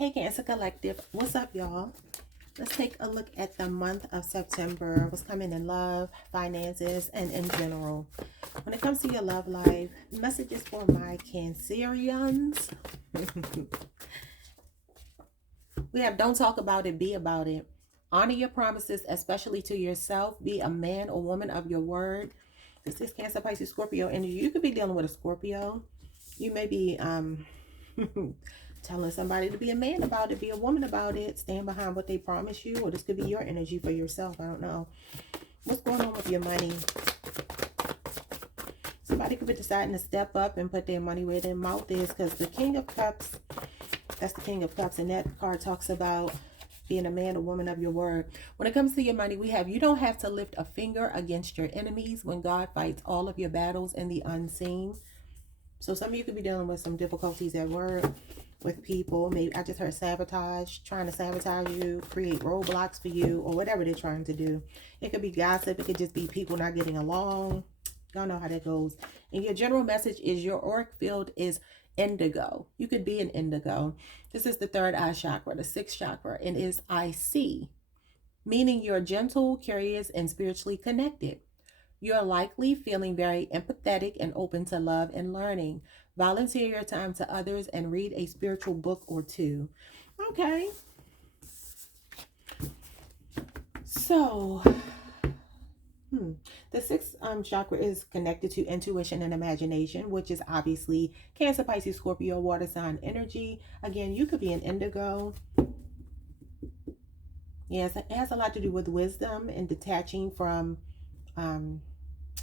Hey Cancer Collective, what's up y'all? Let's take a look at the month of September. What's coming in love, finances, and in general. When it comes to your love life, messages for my Cancerians. We have don't talk about it, be about it. Honor your promises, especially to yourself. Be a man or woman of your word. This is Cancer, Pisces, Scorpio energy. You could be dealing with a Scorpio. You may be telling somebody to be a man about it, be a woman about it, stand behind what they promise you, or this could be your energy for yourself. I don't know. What's going on with your money? Somebody could be deciding to step up and put their money where their mouth is, because the King of Cups, that's the King of Cups, and that card talks about being a man or woman of your word. When it comes to your money, we have you don't have to lift a finger against your enemies when God fights all of your battles in the unseen. So some of you could be dealing with some difficulties at work with people. Maybe I just heard sabotage, trying to sabotage you, create roadblocks for you, or whatever they're trying to do. It could be gossip. It could just be people not getting along. Y'all know how that goes. And your general message is your auric field is indigo. You could be an indigo. This is the third eye chakra, the sixth chakra, and is I see, meaning you're gentle, curious, and spiritually connected. You're likely feeling very empathetic and open to love and learning. Volunteer your time to others and read a spiritual book or two. Okay. So, the sixth chakra is connected to intuition and imagination, which is obviously Cancer, Pisces, Scorpio, water sign energy. Again, you could be an indigo. Yes, it has a lot to do with wisdom and detaching from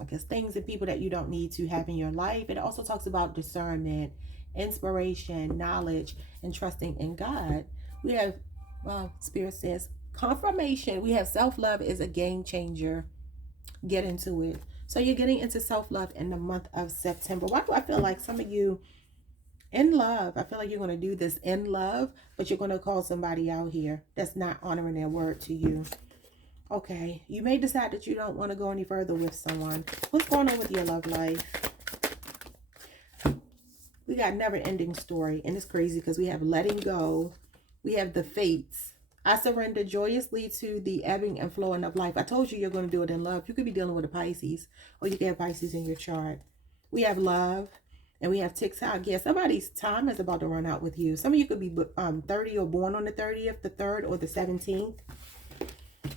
I guess things and people that you don't need to have in your life. It also talks about discernment, inspiration, knowledge, and trusting in God. We have, well, Spirit says, confirmation. We have self-love is a game changer. Get into it. So you're getting into self-love in the month of September. Why do I feel like some of you in love, I feel like you're going to do this in love, but you're going to call somebody out here that's not honoring their word to you. Okay, you may decide that you don't want to go any further with someone. What's going on with your love life? We got never-ending story, and it's crazy because we have letting go. We have the fates. I surrender joyously to the ebbing and flowing of life. I told you you're going to do it in love. You could be dealing with a Pisces, or you can have Pisces in your chart. We have love, and we have TikTok. Yeah, somebody's time is about to run out with you. Some of you could be 30 or born on the 30th, the 3rd, or the 17th.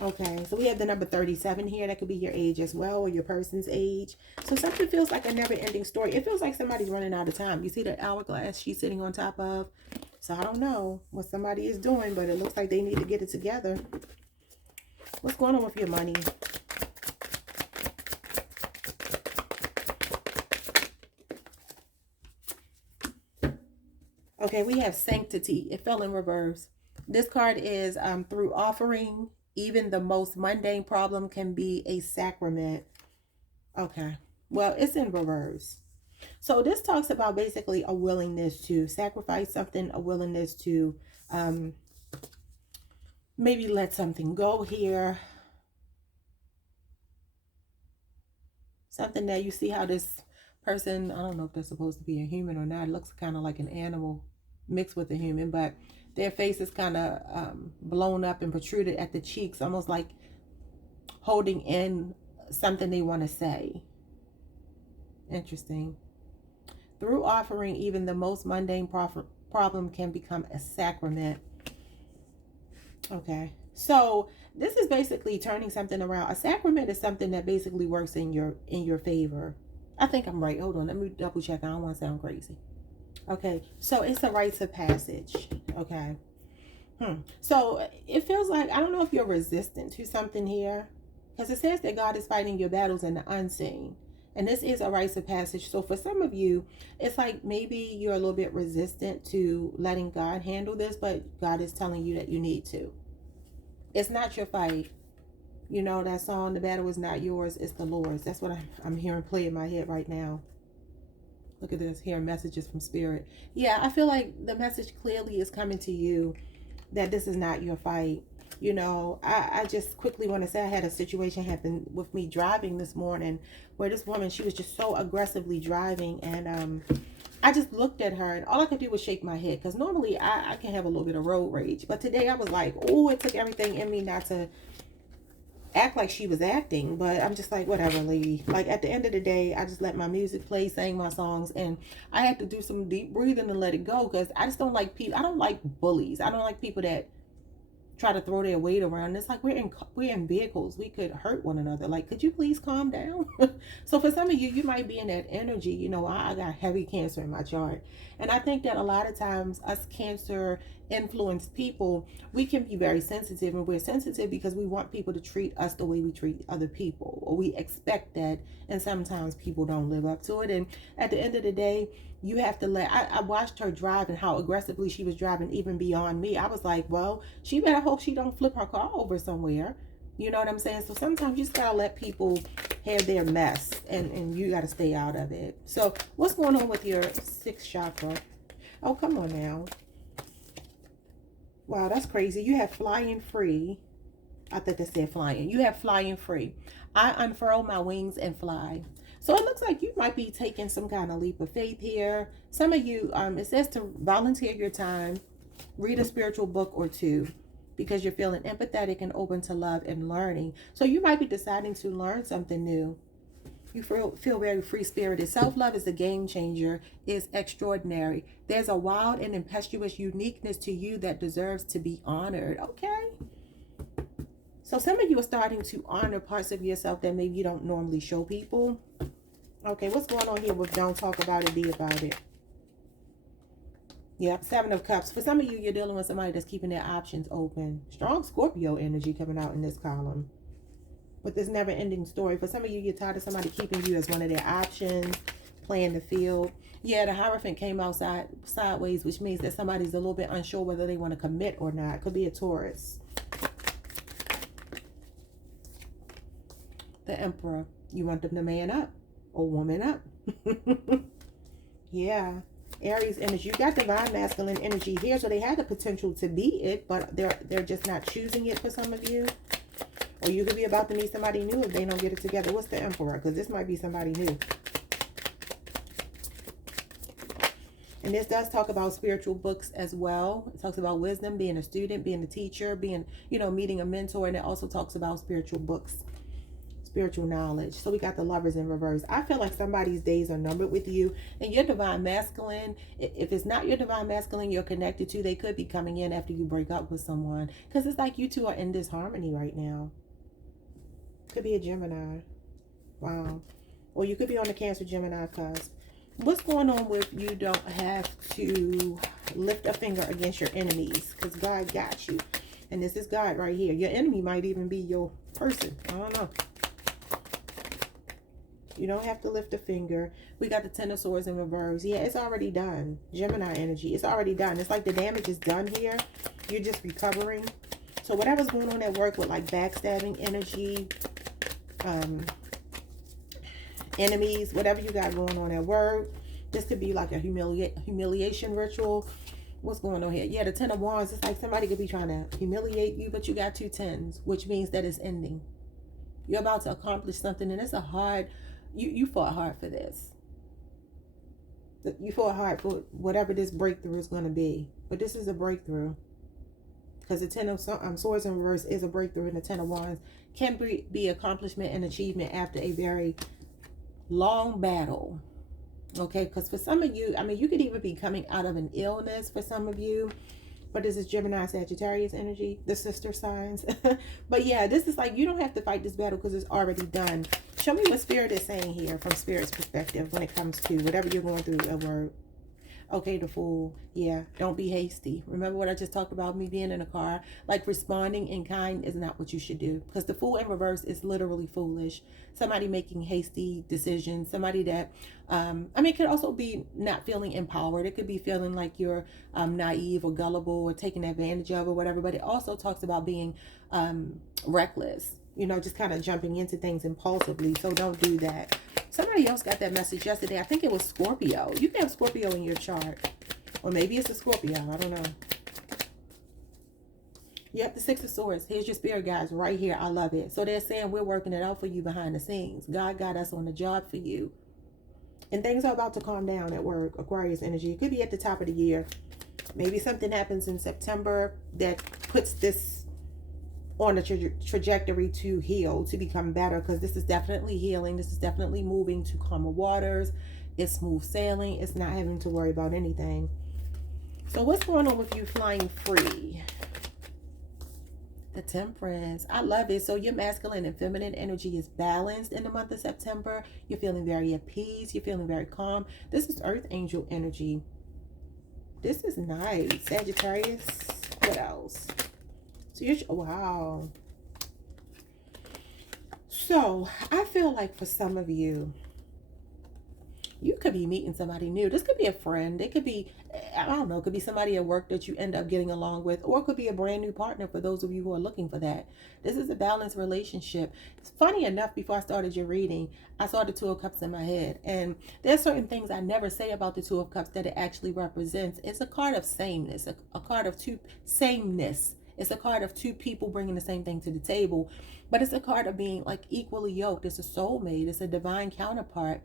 Okay, so we have the number 37 here. That could be your age as well, or your person's age. So something feels like a never-ending story. It feels like somebody's running out of time. You see the hourglass she's sitting on top of? So I don't know what somebody is doing, but it looks like they need to get it together. What's going on with your money? Okay, we have sanctity. It fell in reverse. This card is through offering, even the most mundane problem can be a sacrament. Okay, well, it's in reverse. So this talks about basically a willingness to sacrifice something, a willingness to maybe let something go here. Something that you see how this person, I don't know if they're supposed to be a human or not. It looks kind of like an animal mixed with a human, but their face is kind of blown up and protruded at the cheeks, almost like holding in something they want to say. Interesting. Through offering, even the most mundane problem can become a sacrament. Okay, so this is basically turning something around. A sacrament is something that basically works in your favor. I think I'm right. Hold on, let me double check. I don't want to sound crazy. Okay, so it's a rites of passage. Okay. So it feels like, I don't know if you're resistant to something here, because it says that God is fighting your battles in the unseen. And this is a rites of passage. So for some of you, it's like maybe you're a little bit resistant to letting God handle this, but God is telling you that you need to. It's not your fight. You know that song, the battle is not yours, it's the Lord's. That's what I'm hearing play in my head right now. Look at this, hearing messages from Spirit. Yeah, I feel like the message clearly is coming to you that this is not your fight. You know, I just quickly want to say I had a situation happen with me driving this morning where this woman, she was just so aggressively driving, and I just looked at her and all I could do was shake my head, because normally I can have a little bit of road rage, but today I was like, oh, it took everything in me not to act like she was acting. But I'm just like, whatever, lady. Like, at the end of the day, I just let my music play, sang my songs, and I had to do some deep breathing and let it go, because I just don't like people. I don't like bullies. I don't like people that try to throw their weight around. It's like we're in vehicles. We could hurt one another. Like, could you please calm down? So for some of you, you might be in that energy. I got heavy Cancer in my chart, and I think that a lot of times us Cancer influenced people, we can be very sensitive, and we're sensitive because we want people to treat us the way we treat other people, or we expect that, and sometimes people don't live up to it. And at the end of the day, you have to I watched her drive and how aggressively she was driving, even beyond me. I was like, well, she better hope she don't flip her car over somewhere. You know what I'm saying? So sometimes you just gotta let people have their mess, and you gotta stay out of it. So what's going on with your sixth chakra? Oh, come on now. Wow, that's crazy. You have flying free. I thought they said flying. You have flying free. I unfurl my wings and fly. So it looks like you might be taking some kind of leap of faith here. Some of you, it says to volunteer your time, read a spiritual book or two, because you're feeling empathetic and open to love and learning. So you might be deciding to learn something new. You feel very free-spirited. Self-love is a game changer, is extraordinary. There's a wild and impetuous uniqueness to you that deserves to be honored. Okay. So some of you are starting to honor parts of yourself that maybe you don't normally show people. Okay, what's going on here with don't talk about it, be about it? Yep, Seven of Cups. For some of you, you're dealing with somebody that's keeping their options open. Strong Scorpio energy coming out in this column with this never-ending story. For some of you, you're tired of somebody keeping you as one of their options, playing the field. Yeah, the Hierophant came out sideways, which means that somebody's a little bit unsure whether they want to commit or not. Could be a Taurus. The Emperor. You want them to man up or woman up. Yeah. Aries energy. You got divine masculine energy here, so they had the potential to be it, but they're just not choosing it for some of you. Or you could be about to meet somebody new if they don't get it together. What's the Emperor? Because this might be somebody new. And this does talk about spiritual books as well. It talks about wisdom, being a student, being a teacher, being, meeting a mentor. And it also talks about spiritual books, spiritual knowledge. So we got the Lovers in reverse. I feel like somebody's days are numbered with you. And your divine masculine, if it's not your divine masculine you're connected to, they could be coming in after you break up with someone. Because it's like you two are in disharmony right now. Could be a Gemini. Wow. Or you could be on the Cancer Gemini cusp. What's going on with you don't have to lift a finger against your enemies, because God got you. And this is God right here. Your enemy might even be your person. I don't know. You don't have to lift a finger. We got the Ten of Swords in reverse. Yeah, it's already done. Gemini energy. It's already done. It's like the damage is done here. You're just recovering. So whatever's going on at work with like backstabbing energy, enemies, whatever you got going on at work. This could be like a humiliation ritual. What's going on here? Yeah, the Ten of Wands. It's like somebody could be trying to humiliate you, but you got two tens, which means that it's ending. You're about to accomplish something, and it's a hard, you fought hard for this. You fought hard for whatever this breakthrough is going to be. But this is a breakthrough. Because the Ten of Swords in reverse is a breakthrough, and the Ten of Wands can be accomplishment and achievement after a very long battle. Okay, because for some of you, I mean, you could even be coming out of an illness for some of you. But this is Gemini, Sagittarius energy, the sister signs. But yeah, this is like, you don't have to fight this battle because it's already done. Show me what Spirit is saying here from Spirit's perspective when it comes to whatever you're going through at work. Okay, the Fool. Yeah, don't be hasty. Remember what I just talked about, me being in a car? Like, responding in kind is not what you should do. Because the Fool in reverse is literally foolish. Somebody making hasty decisions. Somebody that, I mean, it could also be not feeling empowered. It could be feeling like you're naive or gullible or taken advantage of or whatever. But it also talks about being reckless. Just kind of jumping into things impulsively. So don't do that. Somebody else got that message yesterday. I think it was Scorpio. You can have Scorpio in your chart. Or maybe it's a Scorpio. I don't know. Yep, the Six of Swords. Here's your spirit guides right here. I love it. So they're saying we're working it out for you behind the scenes. God got us on the job for you. And things are about to calm down at work. Aquarius energy. It could be at the top of the year. Maybe something happens in September that puts this on a trajectory to heal, to become better, because this is definitely healing. This is definitely moving to calmer waters. It's smooth sailing. It's not having to worry about anything. So what's going on with you flying free? The Temperance. I love it. So your masculine and feminine energy is balanced in the month of September. You're feeling very at peace. You're feeling very calm. This is Earth Angel energy. This is nice. Sagittarius. What else? So you're, wow. So I feel like for some of you, you could be meeting somebody new. This could be a friend. It could be, I don't know, it could be somebody at work that you end up getting along with, or it could be a brand new partner for those of you who are looking for that. This is a balanced relationship. It's funny enough, before I started your reading, I saw the Two of Cups in my head. And there's certain things I never say about the Two of Cups that it actually represents. It's a card of sameness, a card of two sameness. It's a card of two people bringing the same thing to the table. But it's a card of being like equally yoked. It's a soulmate. It's a divine counterpart.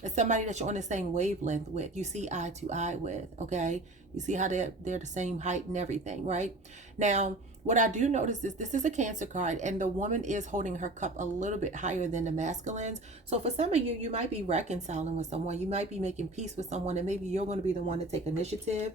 It's somebody that you're on the same wavelength with. You see eye to eye with, okay? You see how they're the same height and everything, right? Now, what I do notice is this is a Cancer card, and the woman is holding her cup a little bit higher than the masculines. So for some of you, you might be reconciling with someone. You might be making peace with someone, and maybe you're going to be the one to take initiative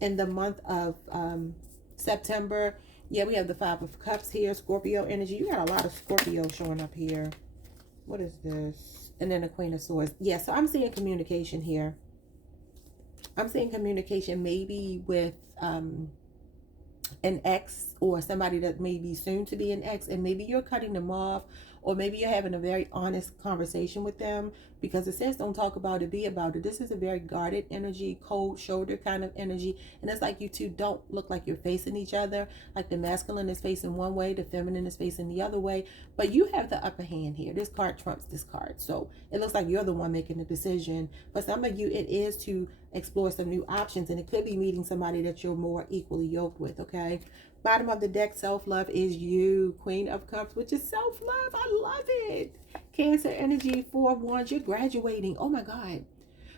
in the month of September. Yeah, we have the Five of Cups here, Scorpio energy. You got a lot of Scorpio showing up here. What is this? And then the Queen of Swords. Yeah, so I'm seeing communication here. I'm seeing communication maybe with an ex, or somebody that may be soon to be an ex, and maybe you're cutting them off, or maybe you're having a very honest conversation with them, because it says don't talk about it, be about it. This is a very guarded energy, cold shoulder kind of energy, and it's like you two don't look like you're facing each other. Like the masculine is facing one way, the feminine is facing the other way, but you have the upper hand here. This card trumps this card, so it looks like you're the one making the decision. For some of you, it is to explore some new options, and it could be meeting somebody that you're more equally yoked with, okay? Bottom of the deck, self-love is you, Queen of Cups, which is self-love. I love it. Cancer energy, Four of Wands, you're graduating. Oh my God.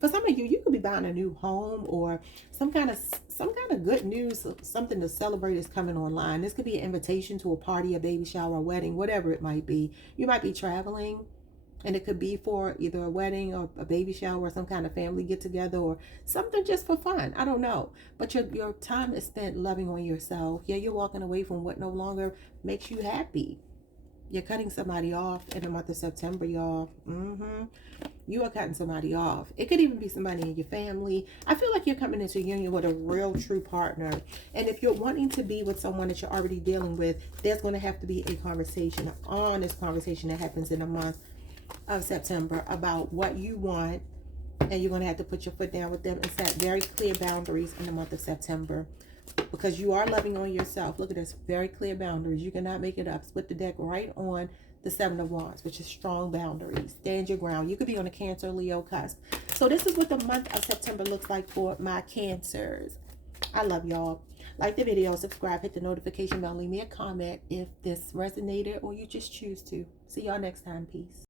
For some of you, you could be buying a new home, or some kind of good news, something to celebrate is coming online. This could be an invitation to a party, a baby shower, a wedding, whatever it might be. You might be traveling, and it could be for either a wedding or a baby shower or some kind of family get together, or something just for fun. I don't know. But your time is spent loving on yourself. Yeah, you're walking away from what no longer makes you happy. You're cutting somebody off in the month of September, y'all. You are cutting somebody off. It could even be somebody in your family. I feel like you're coming into a union with a real true partner. And if you're wanting to be with someone that you're already dealing with, there's going to have to be a conversation, an honest conversation that happens in the month of September about what you want. And you're going to have to put your foot down with them and set very clear boundaries in the month of September. Because you are loving on yourself. Look at this. Very clear boundaries. You cannot make it up. Split the deck right on the Seven of Wands, which is strong boundaries. Stand your ground. You could be on a Cancer, Leo cusp. So this is what the month of September looks like for my Cancers. I love y'all. Like the video, subscribe, hit the notification bell, leave me a comment if this resonated or you just choose to. See y'all next time. Peace.